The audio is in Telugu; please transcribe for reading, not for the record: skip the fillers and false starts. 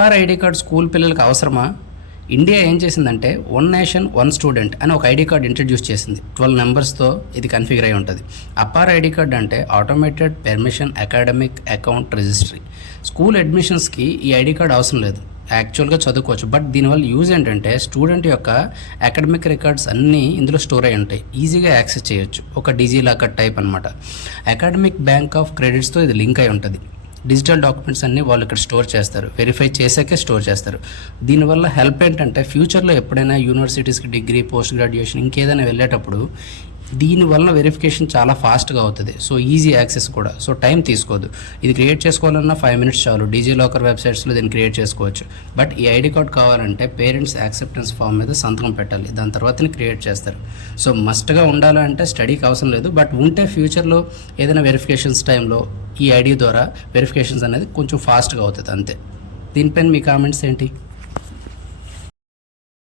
అపార్ ఐడి కార్డ్ స్కూల్ పిల్లలకు అవసరమా? ఇండియా ఏం చేసిందంటే వన్ నేషన్ వన్ స్టూడెంట్ అని ఒక ఐడి కార్డ్ ఇంట్రడ్యూస్ చేసింది. 12 నెంబర్స్తో ఇది కన్ఫిగర్ అయి ఉంటుంది. అపార్ ఐడి కార్డ్ అంటే automated permission academic account registry. School అడ్మిషన్స్కి ఈ ఐడి కార్డ్ అవసరం లేదు, యాక్చువల్గా చదువుకోవచ్చు. బట్ దీనివల్ల యూజ్ ఏంటంటే స్టూడెంట్ యొక్క అకాడమిక్ రికార్డ్స్ అన్నీ ఇందులో స్టోర్ అయి ఉంటాయి, ఈజీగా యాక్సెస్ చేయొచ్చు. ఒక డిజిలాకర్ టైప్ అనమాట. అకాడమిక్ బ్యాంక్ ఆఫ్ క్రెడిట్స్తో ఇది లింక్ అయి ఉంటుంది. డిజిటల్ డాక్యుమెంట్స్ అన్నీ వాళ్ళు ఇక్కడ స్టోర్ చేస్తారు, వెరిఫై చేసాకే స్టోర్ చేస్తారు. దీనివల్ల హెల్ప్ ఏంటంటే ఫ్యూచర్లో ఎప్పుడైనా యూనివర్సిటీస్కి డిగ్రీ, పోస్ట్ గ్రాడ్యుయేషన్ ఇంకేదైనా వెళ్ళేటప్పుడు దీనివల్ల వెరిఫికేషన్ చాలా ఫాస్ట్గా అవుతుంది. సో ఈజీ యాక్సెస్ కూడా, సో టైం తీసుకోదు. ఇది క్రియేట్ చేసుకోవాలన్నా 5 minutes చాలు. డిజిలాకర్ వెబ్సైట్స్లో దీన్ని క్రియేట్ చేసుకోవచ్చు. బట్ ఈ ఐడి కార్డ్ కావాలంటే పేరెంట్స్ యాక్సెప్టెన్స్ ఫామ్ మీద సంతకం పెట్టాలి, దాని తర్వాతనే క్రియేట్ చేస్తారు. సో మస్ట్గా ఉండాలంటే స్టడీకి అవసరం లేదు, బట్ ఉంటే ఫ్యూచర్లో ఏదైనా వెరిఫికేషన్స్ టైంలో ఈ ఐడి ద్వారా వెరిఫికేషన్స్ అనేది కొంచెం ఫాస్ట్గా అవుతుంది అంతే. దీనిపైన మీ కామెంట్స్ ఏంటి?